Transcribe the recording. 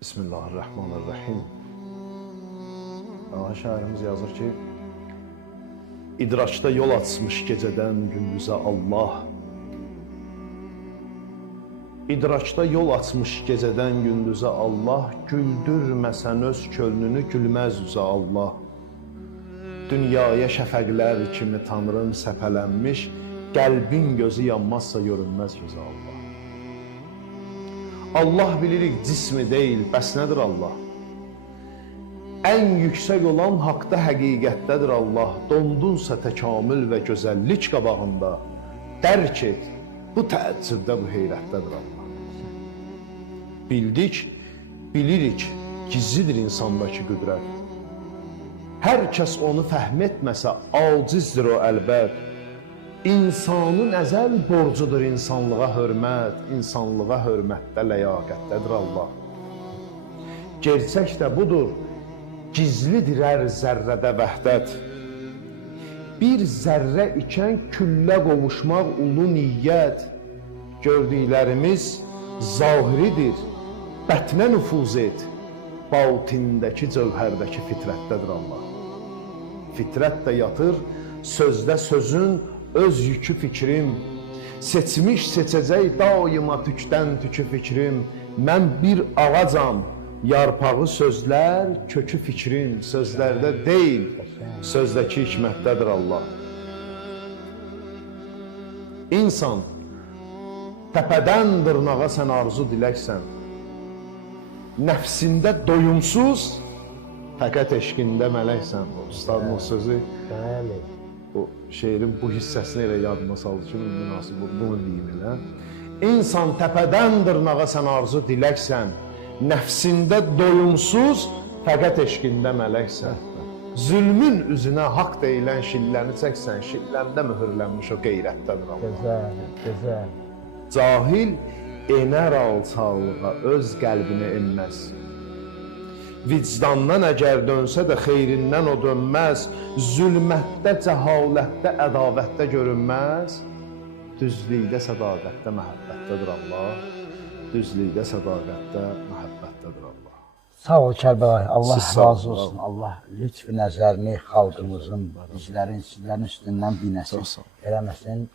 Bismillahirrahmanirrahim. Şairimiz yazır ki, İdraçda yol açmış gecədən gündüzə Allah. İdraçda yol açmış gecədən gündüzə Allah, güldürməsən öz könlünü gülməz üzə Allah. Dünyaya şəfəqlər kimi Tanrım səpələnmiş, qəlbin gözü yanmazsa görünməz gözə Allah. Allah bilirik cismi deyil, bəs nədir Allah? Ən yüksək olan haqda həqiqətdədir Allah. Dondunsa təkamül və gözəllik qabağında, dərk et, bu təəccübdə, bu heyrətdədir Allah. Bildik, bilirik, gizlidir insandakı qüdrət. Hər kəs onu fəhm etməsə, acizdir o əlbət. İnsanın əzəl borcudur insanlığa hörmət, insanlığa hörmətdə ləyaqətdədir Allah. Gerçək də budur, gizlidir hər zərrədə vəhdət. Bir zərrə ikən küllə qovuşmaq ulu niyyət. Gördüklərimiz zahiridir, bətnə nüfuz et. Batindəki cövhərdəki fitrətdədir Allah. Fitrət də yatır, sözdə sözün öz yükü fikrim. Seçmiş seçəcək daima tükdən tükü fikrim. Mən bir ağacam, yarpağı sözlər, kökü fikrin. Sözlərdə deyil, sözdəki hikmətdədir Allah. İnsan, təpədən dırnağa sən arzu diləksən. Nəfsində doyumsuz, fəqət eşqində mələksən. Ustadın o sözü, o şeirin bu hissəsini elə yadıma saldı ki, münasib bunu deyim elə. İnsan təpədən dırnağa sən arzu diləksən. Nəfsində doyumsuz, fəqət eşqində mələksən. Zülmün üzünə haqq deyilən şilləni çəksən, şilləndə mühürlənmiş o qeyrətdədir Allah. Gözəl, gözəl. Cahil enər alçaqlığa, öz qəlbinə enməz. Vicdandan əgər dönsə də xeyrindən o dönməz. Zülmətdə, cəhalətdə, ədavətdə görünməz. Düzlükdə, sədaqətdə, məhəbbətdədir Allah. Düzlükdə, sədaqətdə, məhəbbətdədir Allah. Sağ ol Kərbəlayı, Allah razı olsun. Allah lütf nəzərini xalqımızın, bizlərin, sizlərin üstündən binəsin, eləməsin.